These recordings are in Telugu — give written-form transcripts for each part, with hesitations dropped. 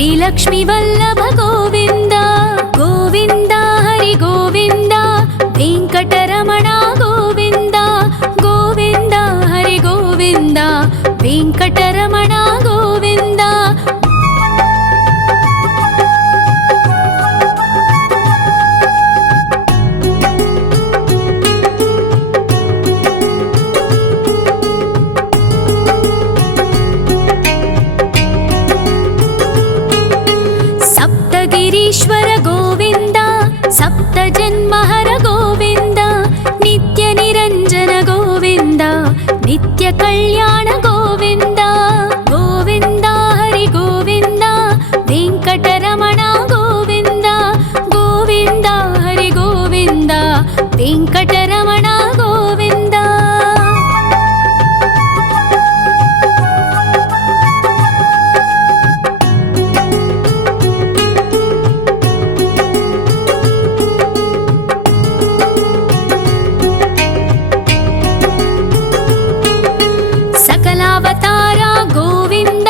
श्रीलक्ष्मी वल्लभ गोविंद गोविंद हरि गोविंद वेंकटरमण गोविंद गोविंद हरि गोविंद वेंकटरमण गोविंद ईश्वर गोविंद सप्त जन्महर गोविंद नित्य निरंजन गोविंद नित्य कल्याण गोविंद गोविंद हरि गोविंद वेंकटरमण गोविंद गोविंद हरि गोविंद वेंकटरमण गोविंद सकलावतारा गोविंद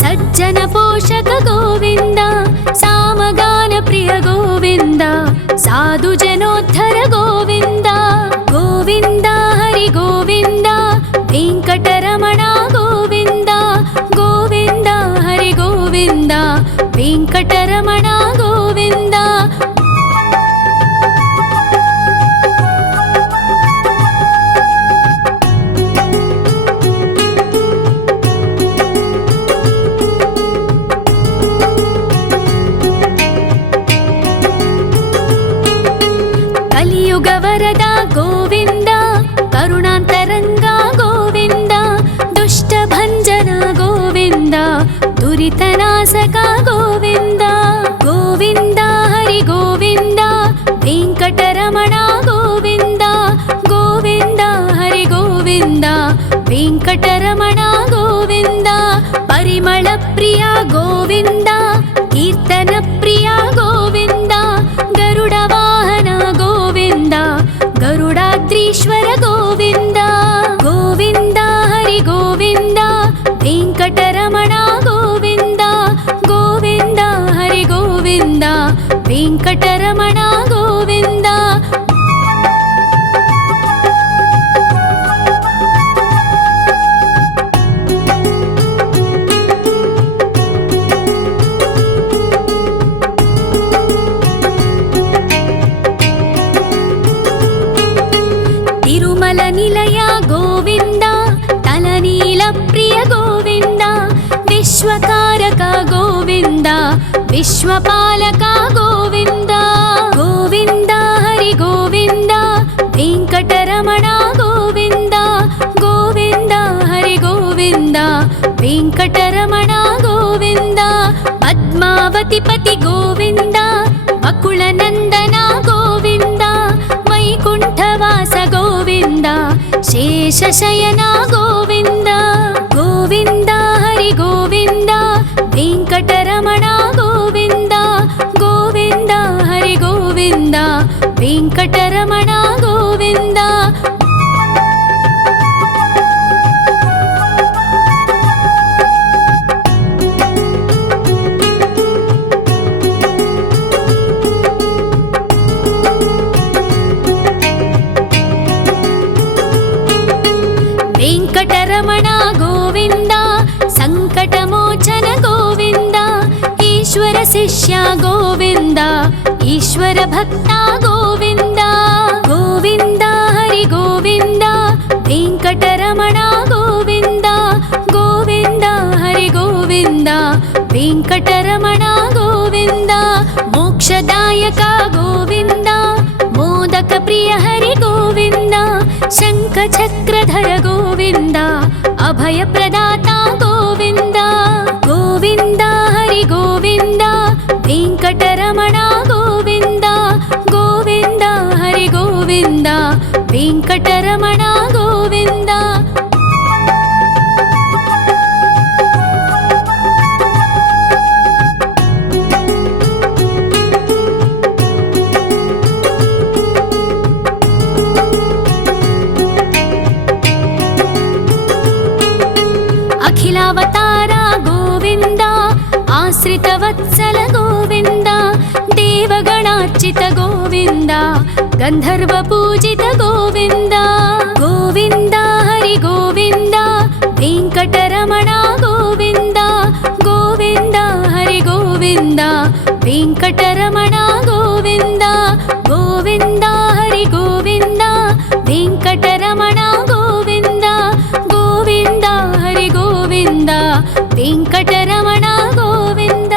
सज्जन पोषक गोविंद सामगान प्रिय गोविंद साधु जनोद्धर गोविंद गोविंद हरि गोविंद वेंकटरमण गोविंद गोविंद हरि गोविंद वेंकटरमण गोविंद वरद गोविंद करुणांतरंगा गोविंद दुष्ट भंजन गोविंद दुरितनाशका गोविंद गोविंद हरि गोविंद वेंकटरमण गोविंद गोविंद हरि गोविंद वेंकटरमण गोविंद परिमल प्रिय गोविंद कीर्तन प्रिय गोविंद गरुड वाहन गोविंद गरुडाद्रीश्वर गोविंद गोविंद हरि गोविंद वेंकटरमण गोविंद गोविंद हरि गोविंद वेंकटरमण गोविंद तिरुमल निलय गोविंद तलनील प्रिय गोविंद विश्वकारक गोविंद विश्वपालक गोविंद गोविंद हरि गोविंद वेंकटरमण गोविंद गोविंद हरि गोविंद वेंकटरमण गोविंद पद्मावती पति गोविंद बकुल नंदन गोविंद वैकुंठवास गोविंद शेषशयन गोविंद गोविंद हरि गोविंद वेंकटरमण गोविंद गोविंद हरि गोविंद वेंकटरमण गोविंद वेंकटरमण गोविंद संकटमोचन गोविंद ईश्वर शिष्य गोविंद ईश्वर भक्त गोविंद गोविंद हरि गोविंद वेंकटरमण गोविंद गोविंद हरि गोविंद वेंकटरमण गोविंद मोक्षदायक गोविंद मोदक प्रिय हरि गोविंद शंख चक्रधर गोविंद अभय प्रदाता गोविंद गोविंद हरि गोविंद वेंकटरमण गोविंद गोविंद हरि गोविंद वेंकटरमण गोविंद वत्सल गोविन्द देवगणार्चित गोविन्द गन्धर्वपूजित गोविन्द गोविन्द हरि गोविन्द वेङ्कटरमण गोविन्द गोविन्द हरि गोविन्द वेङ्कटरमण गोविन्द गोविन्द हरि गोविन्द वेङ्कटरमण गोविन्द गोविन्द हरि गोविन्द वेङ्कटरमण गोविन्द।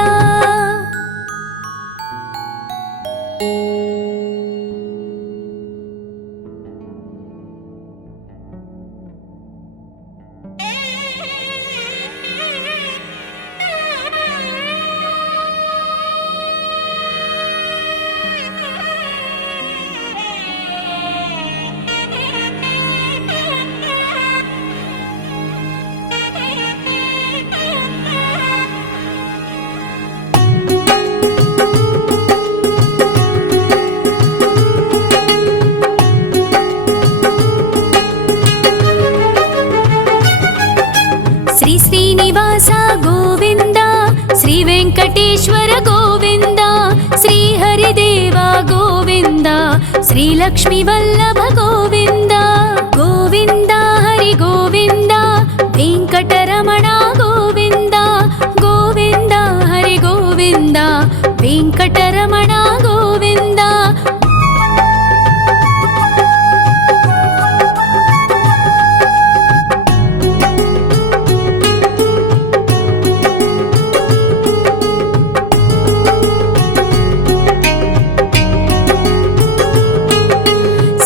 श्री श्रीनिवास गोविन्द श्री वेङ्कटेश्वर गोविन्द श्री हरिदेव गोविन्द श्री लक्ष्मीवल्लभ गोविन्द गोविन्द हरि गोविन्द वेङ्कटरमण गोविन्द गोविन्द हरि गोविन्द वेङ्कटरमण गोविन्द।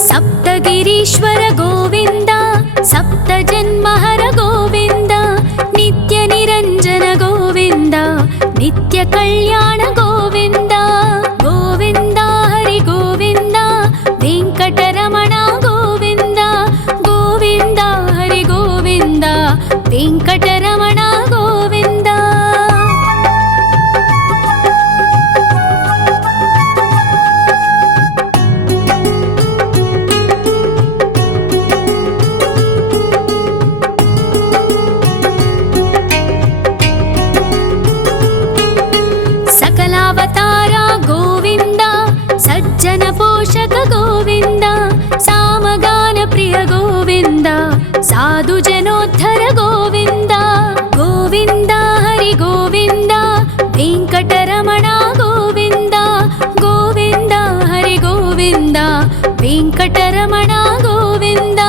सप्तगिरीश्वर गोविन्द सप्तजन्महर गोविन्द नित्यनिरञ्जन गोविन्द नित्यकल्याण गोविन्द गोविन्द हरि गोविन्द वेङ्कटरमण गोविन्द गोविन्द हरि गोविन्द वेङ्कटरमण गोविन्द। सकलावतारा गोविन्द सज्जन पोषक गोविन्द सामगान प्रिय गोविन्द साधु जनोद्धर गोविन्द गोविन्द हरि गोविन्द वेङ्कटरमण गोविन्द गोविन्द हरि गोविन्द वेङ्कटरमण गोविन्द।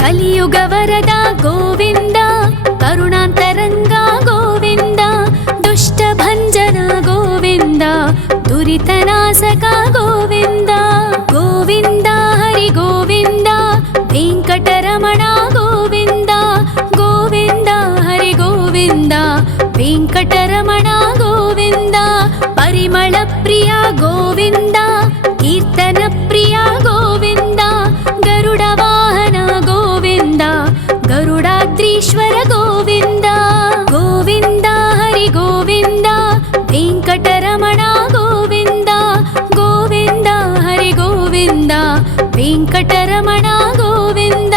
कलियुग वरद गोविन्द करुणान्तरङ्ग गोविन्द दुष्टभञ्जन गोविन्द दुरितनाशक गोविन्द गोविन्द हरि गोविन्द वेङ्कटरमण गोविन्द गोविन्द हरि गोविन्द वेङ्कटरमण गोविन्द। परिमल प्रिय गोविन्द कीर्तन प्रिय गोविन्द गरुड वाहन गोविन्द गरुडाद्रीश्वर गोविन्द गोविन्द हरि गोविन्द वेङ्कटरमण गोविन्द गोविन्द हरि गोविन्द वेङ्कटरमण गोविन्द।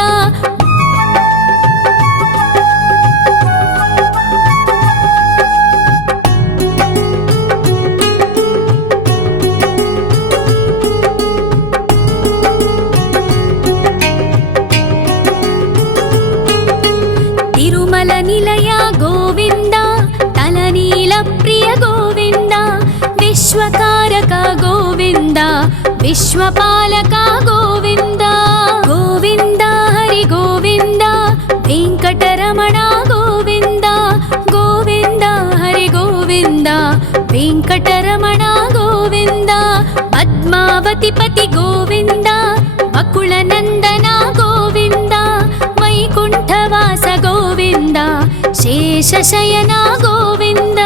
तिरुमल निलय गोविन्द तलनील प्रिय गोविन्द विश्वकारक गोविन्द विश्वपालक गोविन्द गोविन्द हरि गोविन्द वेङ्कटरमण गोविन्द गोविन्द हरि गोविन्द वेङ्कटरमण गोविन्द। पद्मावतिपति गोविन्द बकुलनन्दन गोविन्द वैकुण्ठवास गोविन्द शेषशयन गोविन्द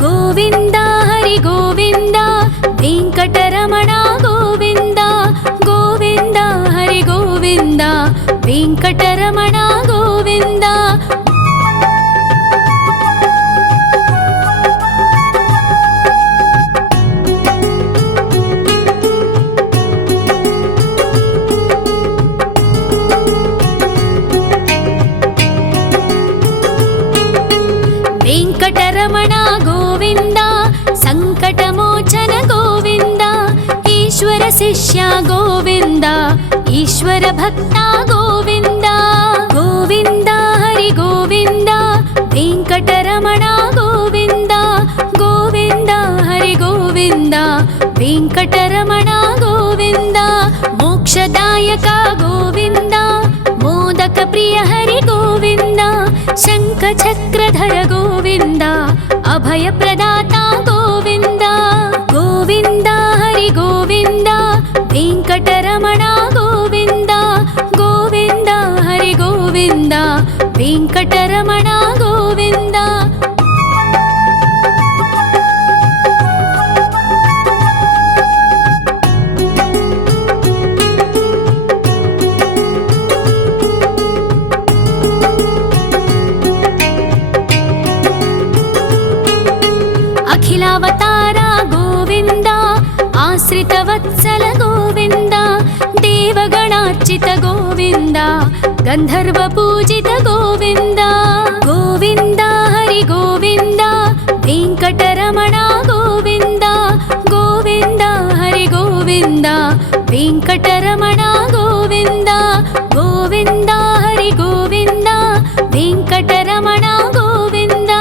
गोविन्द हरि गोविन्द वेङ्कटरमण गोविन्द गोविन्द हरि गोविन्द वेङ्कटरमण गोविन्द। వెంకటరమణ గోవింద సంకటమోచన గోవింద ఈశ్వర శిష్య గోవింద ఈశ్వర భక్త గోవింద గోవింద హరి గోవింద వెంకటరమణ గోవింద గోవింద హరి గోవింద వెంకటరమణ గోవింద మోక్షదాయక గోవింద మోదక ప్రియ హరి గోవింద శంఖ చక్రధర గోవింద అభయ ప్రదాత గోవింద గోవింద హరి గోవింద వెంకటరమణ గోవింద గోవింద హరి గోవింద వెంకటరమణ గోవింద అఖిలావతార గోవింద ఆశ్రిత వత్సల గోవింద దేవగణార్చిత గోవింద గంధర్వ పూజిత గోవింద గోవింద హరి గోవింద వెంకటరమణ గోవింద గోవింద హరి గోవింద వెంకటరమణ గోవింద గోవింద హరి గోవింద వెంకటరమణ గోవింద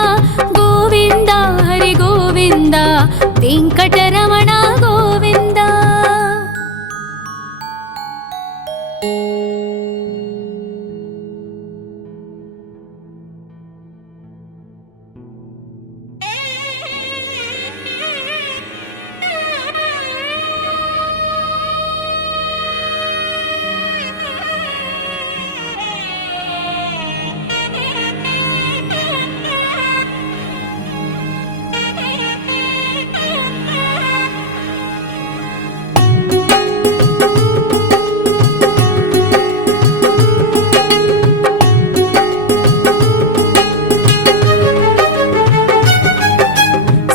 గోవింద హరి గోవింద వెంకటరమణ గోవింద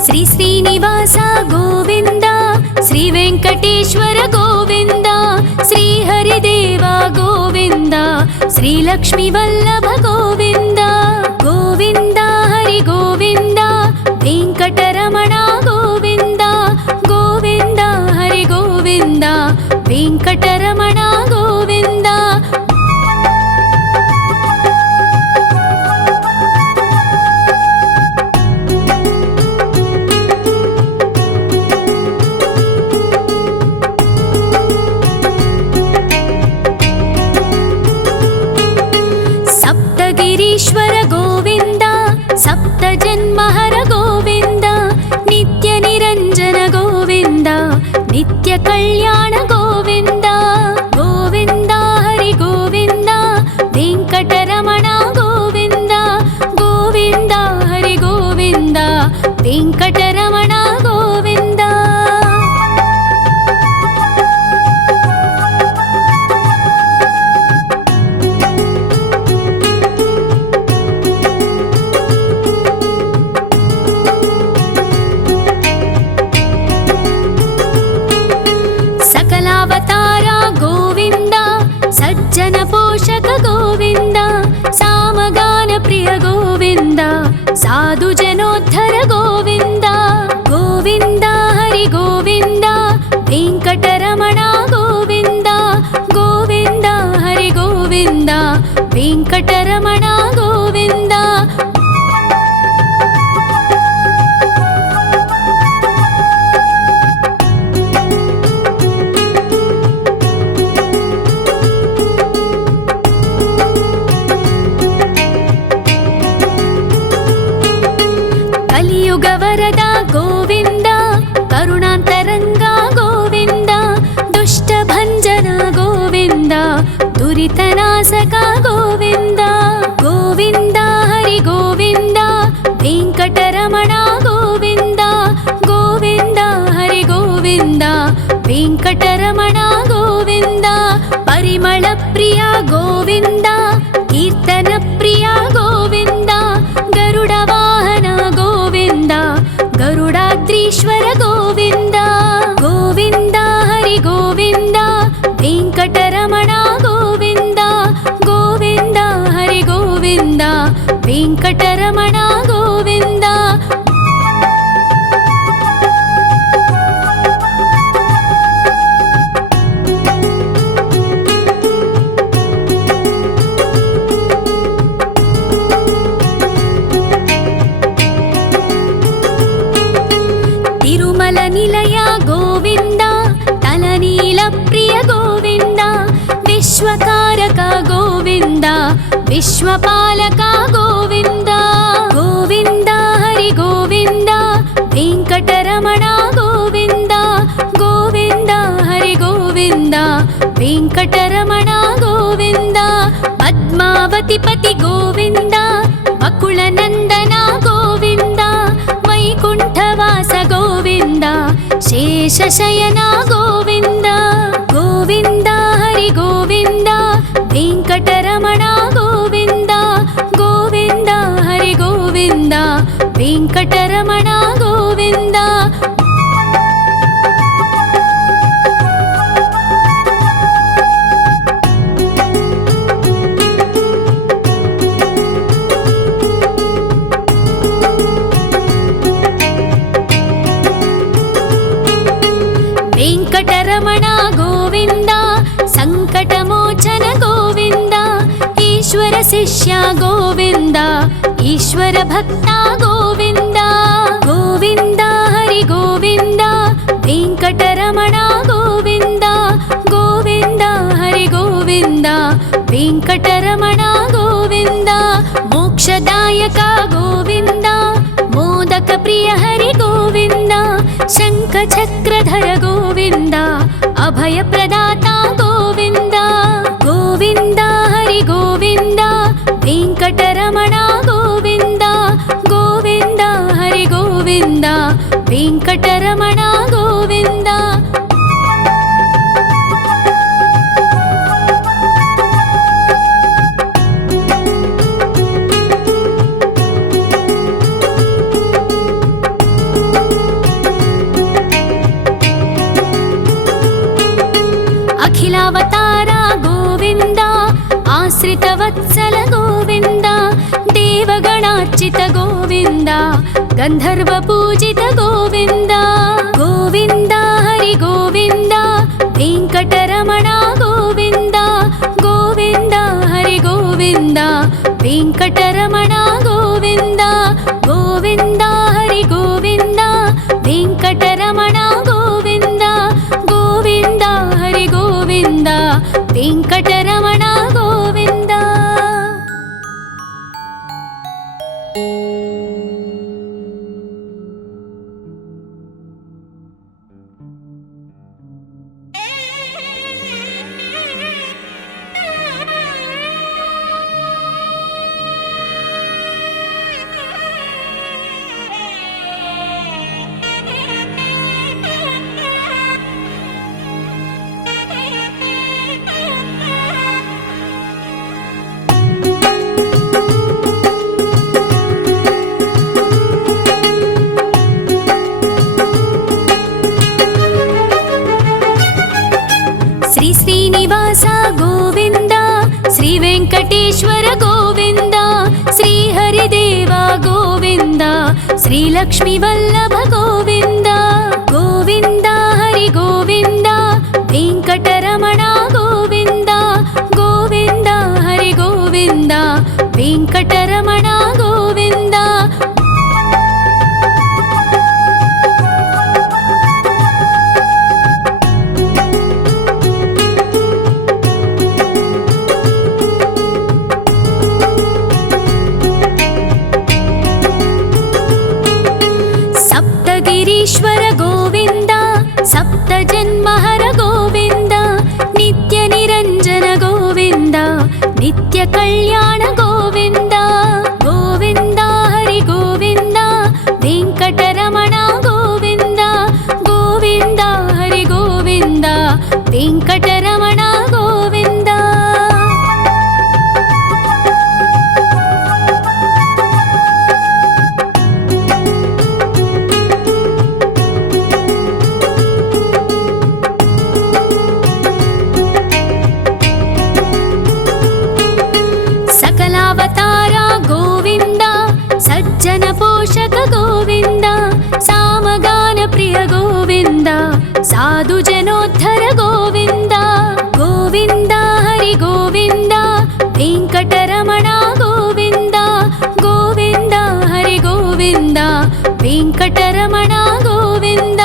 శ్రీ శ్రీనివాస గోవింద శ్రీ వెంకటేశ్వర గోవింద శ్రీ హరిదేవ గోవింద శ్రీ లక్ష్మీ వల్లభ గోవింద గోవింద హరి గోవింద వెంకటరమణ గోవింద గోవింద హరి గోవింద వెంకటరమణ గోవింద సప్తగిరీశ్వర గోవింద సప్త జన్మహర గోవింద నిత్య నిరంజన గోవింద నిత్య కళ్యాణ గోవింద గోవింద హరి గోవింద వెంకటరమణ గోవింద గోవింద హరి గోవింద వెంకటరమణ గోవింద సకలావతార గోవింద సజ్జన పోషక గోవింద సామగాన ప్రియ గోవింద సాధు జనోద్ధర గోవింద గోవింద హరి గోవింద వెంకటరమణ గోవింద గోవింద హరి గోవింద వెంకటరమణ గోవింద కలియుగ వరద గోవింద కరుణాంతరంగ గోవింద దుష్ట భంజన గోవింద దురితనాశక గోవింద గోవింద హరి గోవింద వెంకటరమణ గోవింద గోవింద హరి గోవింద వెంకటరమణ గోవింద పరిమళ ప్రియ గోవింద కీర్తన ప్రియ గోవింద గరుడ వాహన గోవింద గరుడాద్రీశ్వర గోవింద గోవింద హరి గోవింద వెంకటరమణ గోవింద గోవింద హరి గోవింద వెంకటరమణ గోవింద कमलनिलय गोविन्द तलनीलप्रिय गोविन्द विश्वकारक गोविन्द विश्वपालक गोविन्द गोविन्द हरि गोविन्द वेङ्कटरमण गोविन्द गोविन्द हरि गोविन्द वेङ्कटरमण गोविन्द पद्मावतिपति गोविन्द वकुलनन्दन गोविन्द वैकुण्ठवास गोविन्द शेषशयन गोविन्द गोविन्द हरि गोविन्द वेङ्कटरमण गोविन्द गोविन्द हरि गोविन्द वेङ्कटरमण गोविन्द वेङ्कटरमण गोविन्द सङ्कटमोचन गोविन्द ईश्वर शिष्य गोविन्द ईश्वर भक्त गोविन्द गोविन्द हरि गोविन्द वेङ्कटरमण गोविन्द गोविन्द हरि गोविन्द वेङ्कटरमण गोविन्द मोक्षदायक गोविन्द मोदक प्रिय हरि गोविन्द शङ्खचक्रधर गोविन्द अभयप्रदाता गोविन्द गोविन्द हरि गोविन्द वेङ्कटरमण गोविन्द गोविन्द हरि गोविन्द वेङ्कटरमण गोविन्द अखिलावतार गोविन्द आश्रितवत्सल गोविन्द देवगणार्चित गोविन्द गन्धर्वपूजित गोविन्द गोविन्द हरि गोविन्द वेङ्कटरमण गोविन्द गोविन्द हरि गोविन्द वेङ्कटरमण गोविन्द गोविन्द हरि गोविन्द वेङ्कटरमण गोविन्द गोविन्द हरि गोविन्द वेङ्कटरमण गोविन्द श्री श्रीनिवास गोविन्द श्री वेङ्कटेश्वर गोविन्द श्री हरिदेव गोविन्द श्री लक्ष्मीवल्लभ गोविन्द गोविन्द हरि गोविन्द वेङ्कटरमण गोविन्द गोविन्द हरि गोविन्द वेङ्कटरमण गोविन्द ईश्वर गोविन्द सप्तजन्महर गोविन्द नित्यनिरञ्जन गोविन्द नित्यकल्याण गोविन्द गोविन्द हरि गोविन्द वेङ्कटरमण गोविन्द गोविन्द हरि गोविन्द वेङ्कटरमण गोविन्द सकलावतार गोविन्द सज्जन पोषक गोविन्द सामगान प्रिय गोविन्द साधु जनोद्धर गोविन्द गोविन्द हरि गोविन्द वेङ्कटरमण गोविन्द गोविन्द हरि गोविन्द वेङ्कटरमण गोविन्द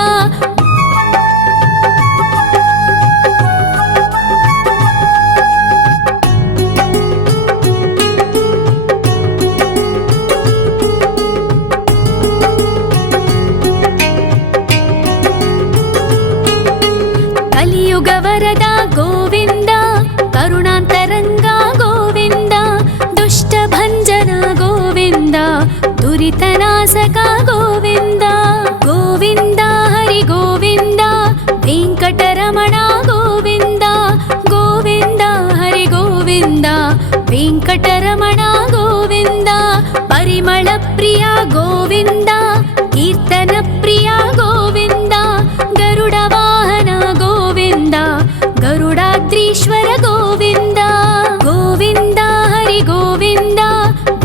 वरदा गोविन्द करुणान्तरङ्गा गोविन्द दुष्टभञ्जना गोविन्द दुरितनाशका गोविन्द गोविन्द हरि गोविन्द वेङ्कटरमण गोविन्द गोविन्द हरि गोविन्द वेङ्कटरमण गोविन्द परिमलप्रिया गोविन्द कीर्तनप्रिया गोविन्द गरुडवाहन गोविन्द गरुडाद्रीश्वर गोविन्द गोविन्द हरि गोविन्द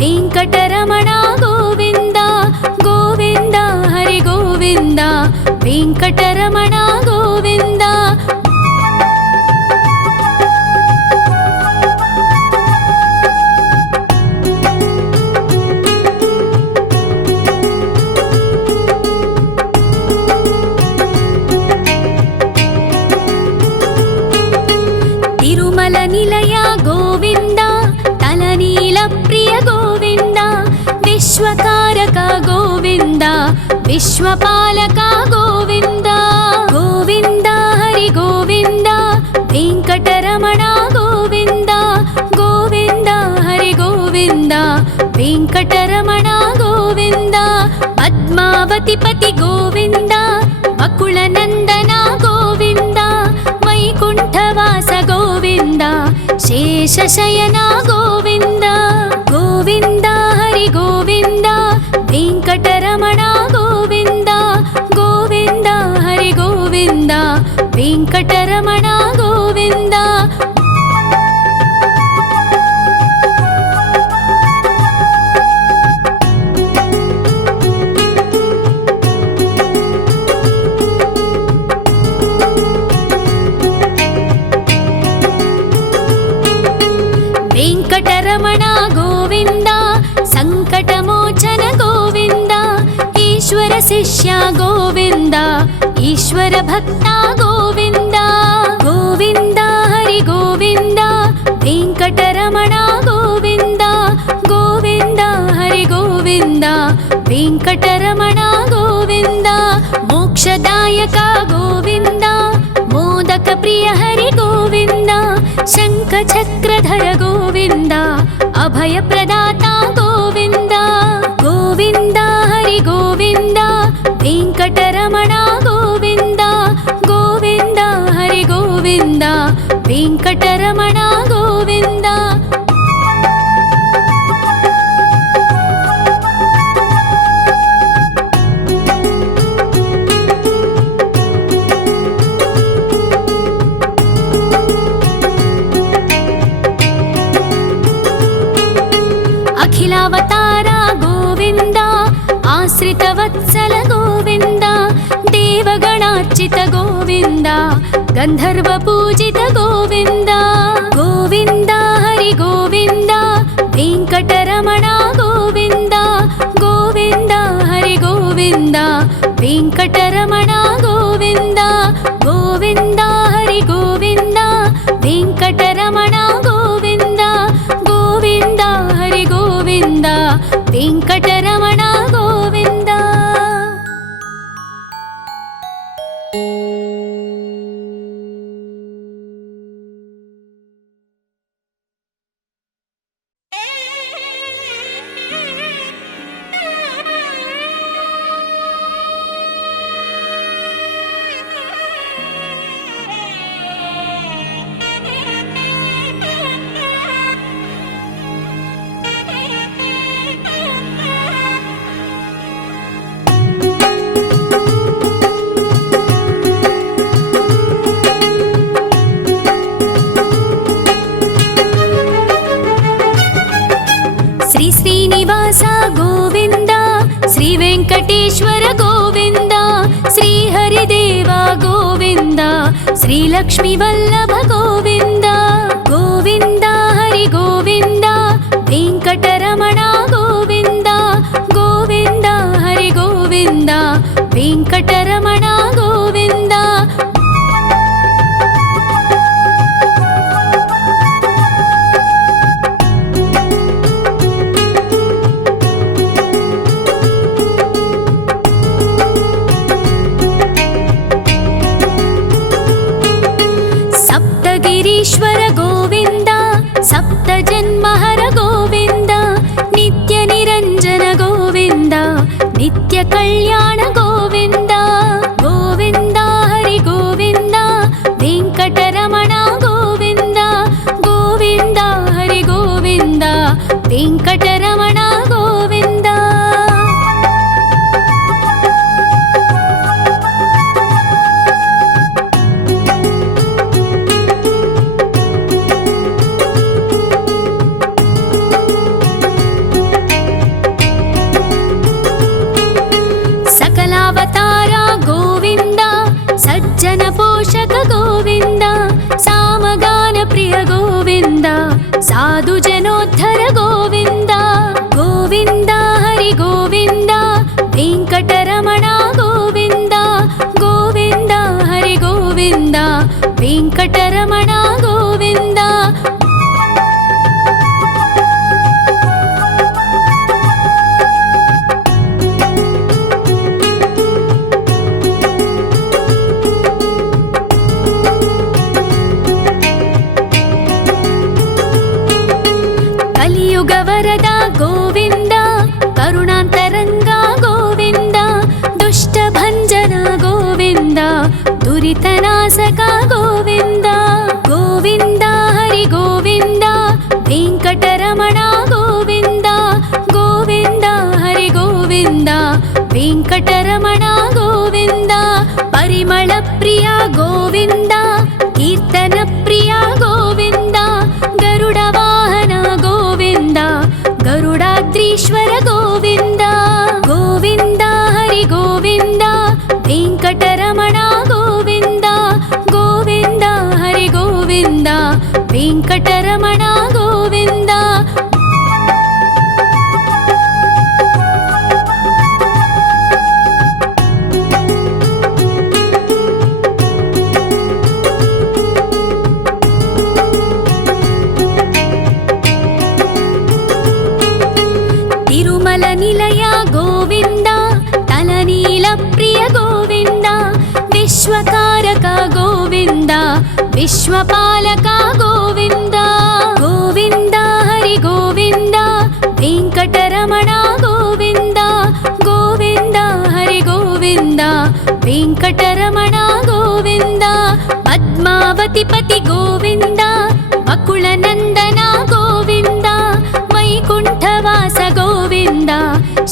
वेङ्कटरमण गोविन्द गोविन्द हरि गोविन्द वेङ्कटरमण गोविन्द निलय गोविन्द तलनीलप्रिय गोविन्द विश्वकारक गोविन्द विश्वपालक गोविन्द गोविन्द हरि गोविन्द वेङ्कटरमण गोविन्द गोविन्द हरि गोविन्द वेङ्कटरमण गोविन्द पद्मावतिपति गोविन्द वकुलनन्दन गोविन्द वैकुण्ठवास गोविन्द शेषशयन गोविन्द गोविन्द हरि गोविन्द वेङ्कटरमण गोविन्द गोविन्द हरि गोविन्द वेङ्कटरमण गोविन्द वेङ्कटरमण गोविन्द सङ्कटमोचन गोविन्द ईश्वर शिष्य गोविन्द ईश्वर भक्ता गोविन्द गोविन्द हरि गोविन्द वेङ्कटरमण गोविन्द गोविन्द हरि गोविन्द वेङ्कटरमण गोविन्द मोक्षदायक गोविन्द मोदकप्रिय हरि गोविन्द शङ्खचक्रधर गोविन्द अभयप्रदाता गोविन्द गोविन्द हरि गोविन्द वेङ्कटरमण गोविन्द गोविन्द हरि गोविन्द वेङ्कटरमण गोविन्द अखिलावतार गोविन्द आश्रितवत्सल गोविन्द देवगणार्चित गोविन्द गन्धर्वपूजित गोविन्द गोविन्द हरि गोविन्द वेङ्कटरमण गोविन्द गोविन्द हरि गोविन्द वेङ्कटरमण गोविन्द गोविन्द हरि गोविन्द वेङ्कटरमण गोविन्द गोविन्द हरि गोविन्द वेङ्कटरमण गोविन्द श्रीनिवास गोविन्द श्री वेङ्कटेश्वर गोविन्द श्री हरिदेव गोविन्द श्री लक्ष्मीवल्लभ गोविन्द गोविन्द हरि गोविन्द वेङ्कटरमण गोविन्द गोविन्द हरि गोविन्द वेङ्कटरमण गोविन्द कल्याण गोविन्द गोविन्द हरि गोविन्द वेङ्कटरमण गोविन्द गोविन्द हरि गोविन्द वेङ्कटरमण गोविन्द। सकलावतार गोविन्द सज्जन पोषक गोविन्द सामगान प्रिय गोविन्द साधु जनोद्धर गोविन्द गोविन्द हरि गोविन्द वेङ्कटरमण गोविन्द गोविन्द हरि गोविन्द वेङ्कटरमण गोविन्द। कलियुग वरद गोविन्द करुणान्तरङ्ग गोविन्द दुष्टभञ्जन गोविन्द दुरितनाशक गोविन्द गोविन्द हरि गोविन्द वेङ्कटरमण गोविन्द गोविन्द हरि गोविन्द वेङ्कटरमण गोविन्द। परिमल प्रिय गोविन्द कीर्तन प्रिय गोविन्द गरुड वाहन गोविन्द गरुडाद्रीश्वर गोविन्द गोविन्द हरि गोविन्द वेङ्कटरमण गोविन्द गोविन्द हरि गोविन्द वेङ्कटरमण गोविन्द। तिरुमल निलय गोविन्द तलनील प्रिय गोविन्द विश्वकारक गोविन्द विश्वपालक गोविन्द गोविन्द हरि गोविन्द वेङ्कटरमण गोविन्द गोविन्द हरि गोविन्द वेङ्कटरमण गोविन्द। पद्मावति पति गोविन्द बकुलनन्दन गोविन्द वैकुण्ठवास गोविन्द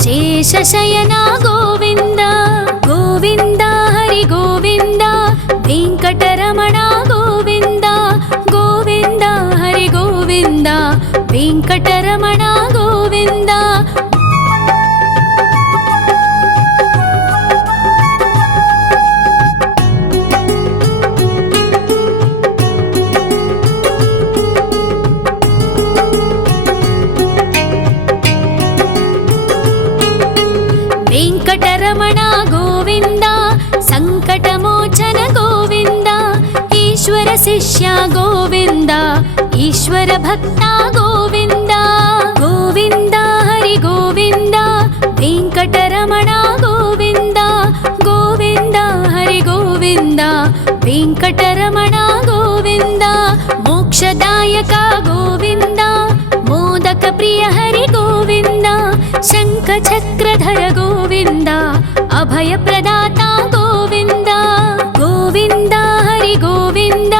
शेषशयन गोविन्द गोविन्द हरि गोविन्द वेङ्कटरमण गोविन्द गोविन्द हरि गोविन्द वेङ्कटरमण गोविन्द। वेङ्कटरमण गोविन्द सङ्कटमोचन गोविन्द ईश्वर शिष्य गोविन्द ईश्वर भक्त गोविन्द गोविन्द हरि गोविन्द वेङ्कटरमण गोविन्द गोविन्द हरि गोविन्द वेङ्कटरमण गोविन्द। मोक्षदायक गोविन्द मोदक प्रिय हरि गोविन्द शङ्खचक्रधर गोविन्द अभयप्रदाता गोविन्द गोविन्द हरि गोविन्द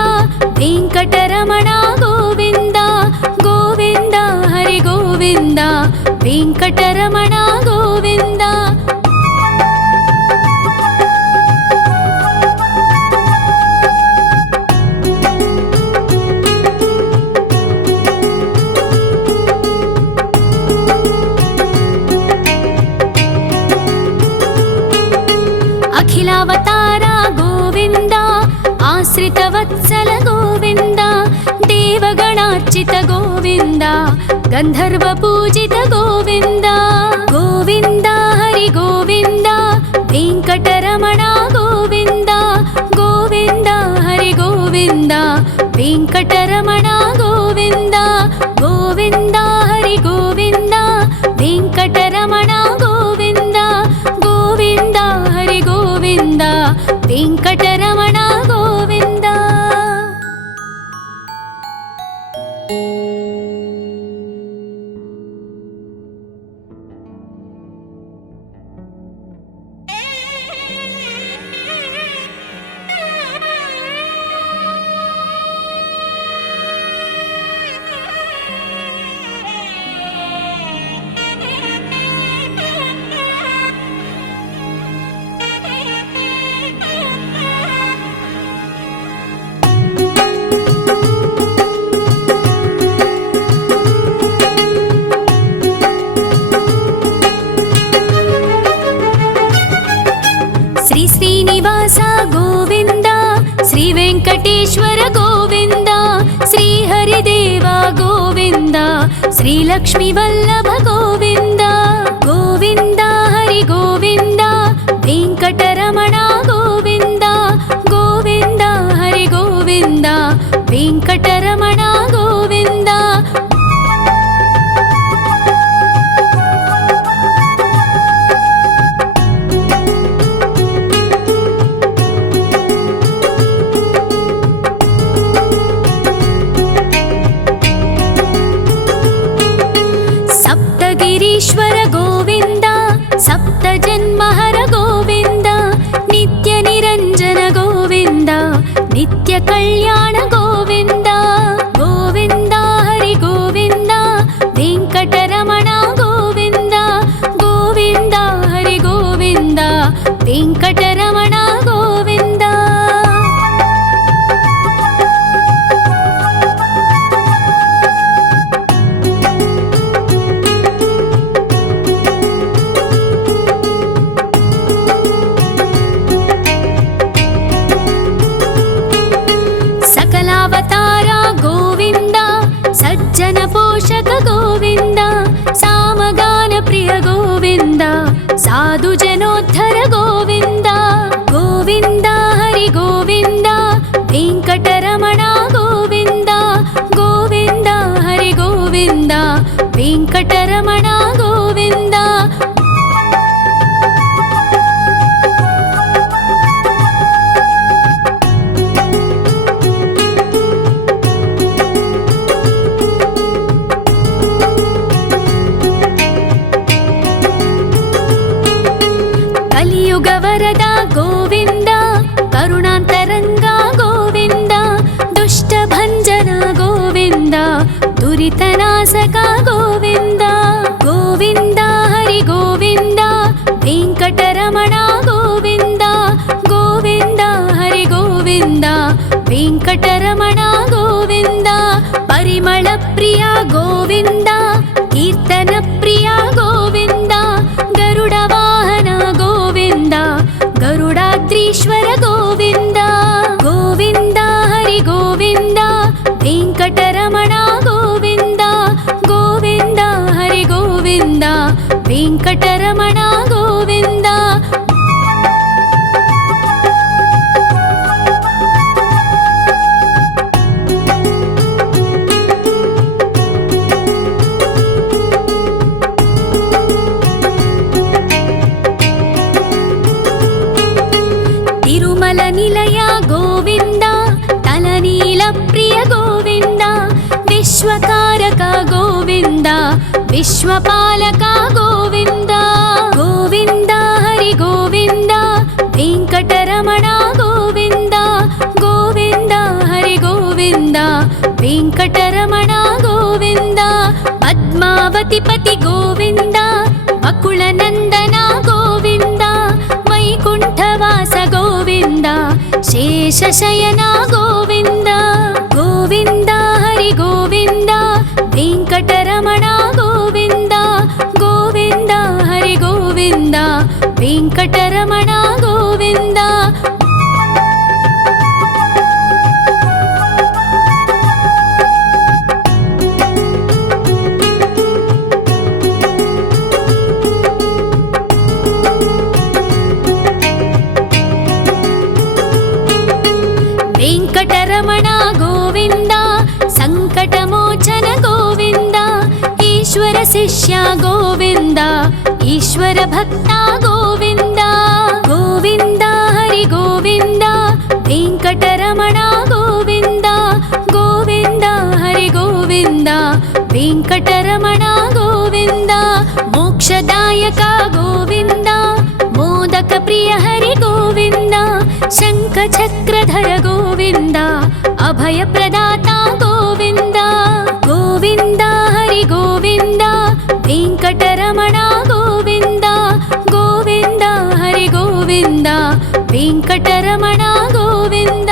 वेङ्कटरमण गोविन्द गोविन्द हरि गोविन्द वेङ्कटरमण गोविन्द। अखिलावतार गोविन्द आश्रितवत्सल गोविन्द देवगणार्चित गोविन्द गन्धर्वपूजित गोविन्द गोविन्द हरि गोविन्द वेङ्कटरमण गोविन्द गोविन्द हरि गोविन्द वेङ्कटरमण गोविन्द गोविन्द हरि गोविन्द वेङ्कटरमण गोविन्द गोविन्द हरि गोविन्द वेङ्कटरमण गोविन्द। శ్రీనివాస గోవింద శ్రీ వెంకటేశ్వర గోవింద శ్రీహరిదేవ గోవింద శ్రీలక్ష్మీ వల్లభ గోవింద గోవింద హరి గోవింద వెంకటరమణ గోవింద గోవింద హరి గోవింద వెంకటరమణ గోవింద సప్తగిరీశ్వర గోవింద సప్త జన్మహర గోవింద నిత్య నిరంజన గోవింద నిత్య కళ్యాణ గోవింద గోవింద హరి గోవింద వెంకటరమణ గోవింద గోవింద హరి గోవింద వెంకటరమణ గోవింద సకలావతార గోవింద సజ్జన పోషక గోవింద సామగాన ప్రియ గోవింద సాధు జనోద్ధర గోవింద గోవింద హరి గోవింద వెంకటరమణ గోవింద గోవింద హరి గోవింద వెంకటరమణ గోవింద కలియుగ వరద గోవింద కరుణాంతరంగ గోవింద దుష్ట భంజన గోవింద దురితనాశక గోవింద గోవింద హరి గోవింద వెంకటరమణ గోవింద గోవింద హరి గోవింద వెంకటరమణ గోవింద పరిమళ ప్రియ గోవింద కీర్తన ప్రియ గోవింద గరుడ వాహన గోవింద గరుడాద్రీశ్వర గోవింద గోవింద హరి గోవింద వెంకటరమణ గోవింద గోవింద హరి గోవింద వెంకటరమణ గోవింద తిరుమల నిలయ గోవింద తలనీల ప్రియ గోవింద విశ్వకారక గోవింద విశ్వపాలక గోవింద గోవింద హరి గోవింద వెంకటరమణ గోవింద గోవింద హరి గోవింద వెంకటరమణ గోవింద పద్మావతి పతి గోవింద బకుళ నందన గోవింద వైకుంఠవాస గోవింద శేషశయన గోవింద గోవింద హరి గోవింద వెంకటరమణ గోవింద గోవింద హరి గోవింద వెంకటరమణ గోవింద వెంకటరమణ గోవింద సంకటమోచన గోవింద ఈశ్వర శిష్య గోవింద ఈశ్వర భక్త గోవింద గోవింద హరి గోవింద వెంకటరమణ గోవింద గోవింద హరి గోవింద వెంకటరమణ గోవింద మోక్షదాయక గోవింద మోదక ప్రియ హరి గోవింద శంఖ చక్రధర గోవింద అభయ ప్రదాత గోవింద గోవింద హరి గోవింద వెంకటరమణ గోవింద గోవింద హరి గోవింద వెంకటరమణ గోవింద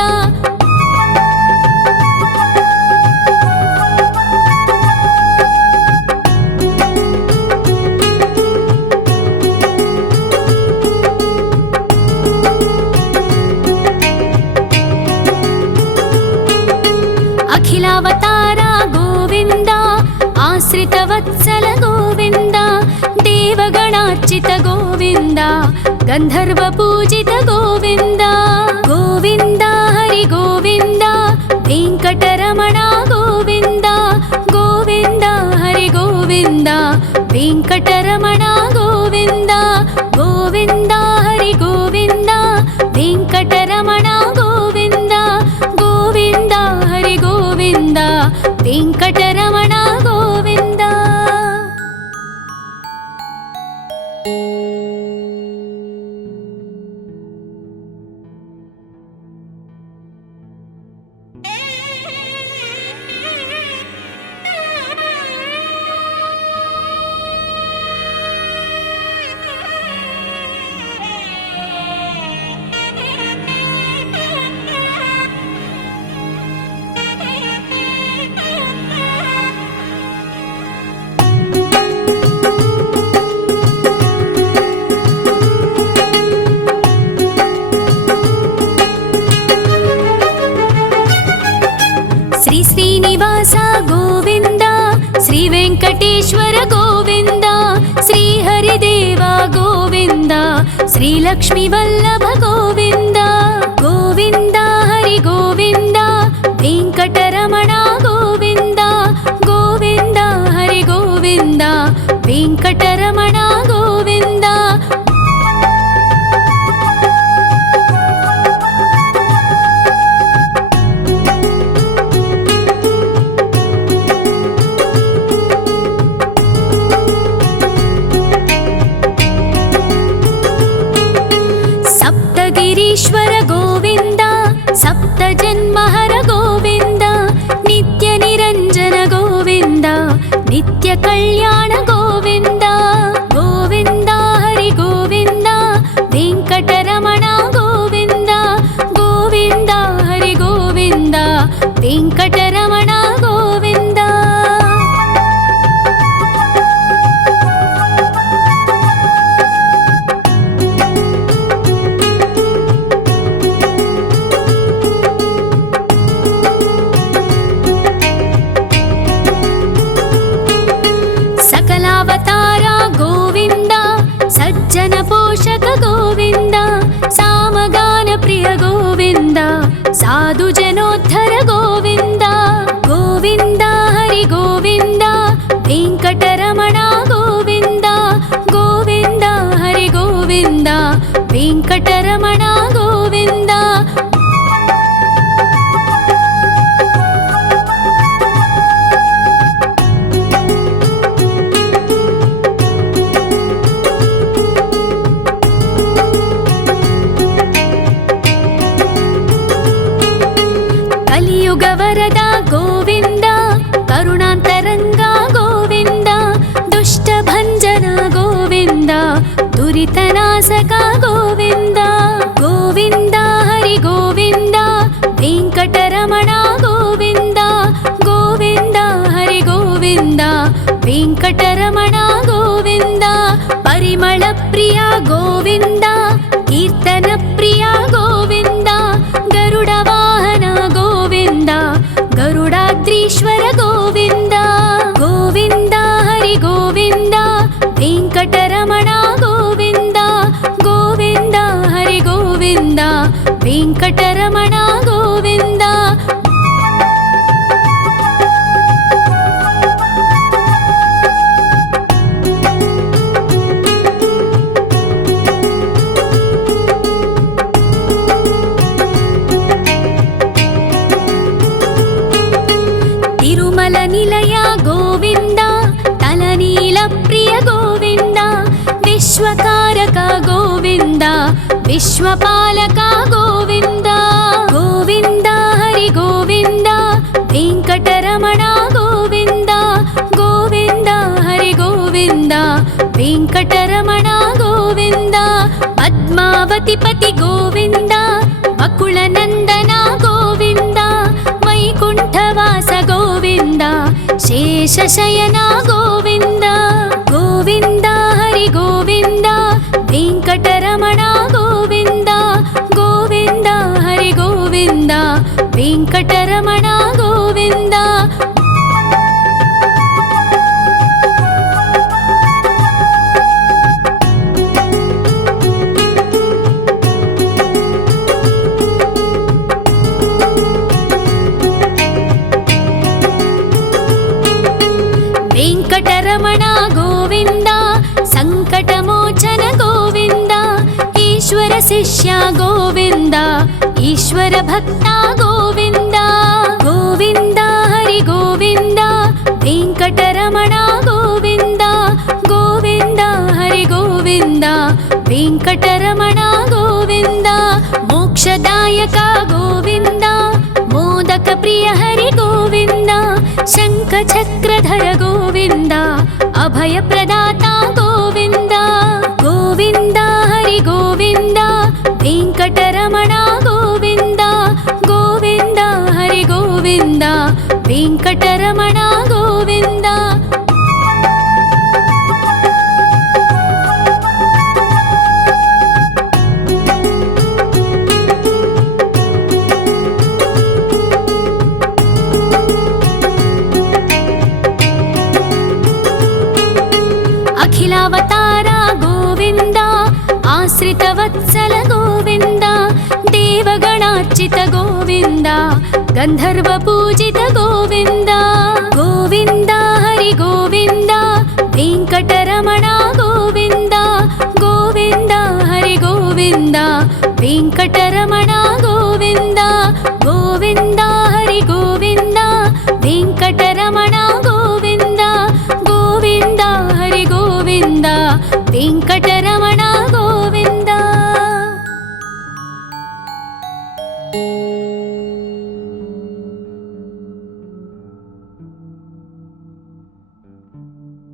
अखिलावतार गोविन्द आश्रितवत्सल गोविन्द देवगणार्चित गोविन्द गन्धर्वपूजित गोविन्द गोविन्द हरि गोविन्द वेङ्कटरमण गोविन्द गोविन्द हरि गोविन्द वेङ्कटरमण गोविन्द गोविन्द हरि गोविन्द वेङ्कटरमण गोविन्द गोविन्द हरि गोविन्द वेङ्कटरमण गोविन्द। श्री श्रीनिवास गोविन्द श्री वेङ्कटेश्वर गोविन्द श्री हरिदेव गोविन्द श्री लक्ष्मीवल्लभ गोविन्द गोविन्द हरि गोविन्द वेङ्कटरमण गोविन्द गोविन्द हरि गोविन्द वेङ्कटरमण गोविन्द। सप्तगिरीश्वर गोविन्द सप्तजन्महर गोविन्द नित्यनिरञ्जन गोविन्द नित्यकल्याण गोविन्द गोविन्द हरि गोविन्द वेङ्कटरमण गोविन्द गोविन्द हरि गोविन्द वेङ्कटरमण गोविन्द। सकलावतार गोविन्द सज्जन पोषक गोविन्द सामगान प्रिय गोविन्द साधु जनोद्धर गोविन्द गोविन्द हरि गोविन्द वेङ्कटरमण गोविन्द गोविन्द हरि गोविन्द वेङ्कटरमण गोविन्द। कलियुग वरद गोविन्द करुणान्तरङ्ग गोविन्द दुष्टभञ्जन गोविन्द दुरितनाशक गोविन्द गोविन्द हरि गोविन्द वेङ्कटरमण गोविन्द गोविन्द हरि गोविन्द वेङ्कटरमण गोविन्द। परिमल प्रिय गोविन्द कीर्तन प्रिय गोविन्द गरुड वाहन गोविन्द गरुडाद्रीश्वर गोविन्द गोविन्द हरि गोविन्द वेङ्कटरमण गोविन्द गोविन्द हरि गोविन्द वेङ्कटरमण गोविन्द। तिरुमल निलय गोविन्द तलनील प्रिय गोविन्द विश्वकारक गोविन्द विश्वपालक गोविन्द गोविन्द हरि गोविन्द वेङ्कटरमण गोविन्द गोविन्द हरि गोविन्द वेङ्कटरमण गोविन्द। पद्मावतिपति गोविन्द बकुलनन्दन गोविन्द वैकुण्ठवास गोविन्द शेषशयन गोविन्द गोविन्द हरि गोविन्द वेङ्कटरमण गोविन्द गोविन्द हरि गोविन्द वेङ्कटरमण गोविन्द। గోవింద వెంకటరమణ గోవింద సంకటమోచన గోవింద ఈశ్వర శిష్య గోవింద ఈశ్వర భక్త గోవింద గోవింద హరి గోవింద వెంకటరమణ గోవింద గోవింద హరి గోవింద వెంకటరమణ గోవింద మోక్షదాయక గోవింద మోదక ప్రియ హరి గోవింద శంఖ చక్రధర గోవింద అభయ ప్రదాత గోవింద గోవింద హరి గోవింద వెంకటరమణ గోవింద గోవింద హరి గోవింద వెంకటరమణ గోవింద అఖిలావతార గోవింద ఆశ్రితవత్సల గోవింద దేవగణార్చిత గోవింద గంధర్వ పూజిత గోవింద గోవింద హరి గోవింద వెంకటరమణ గోవింద గోవింద హరి గోవింద వెంకటరమణ గోవింద గోవింద హరి గోవింద వెంకటరమణ గోవింద గోవింద హరి గోవింద వెంకటరమణ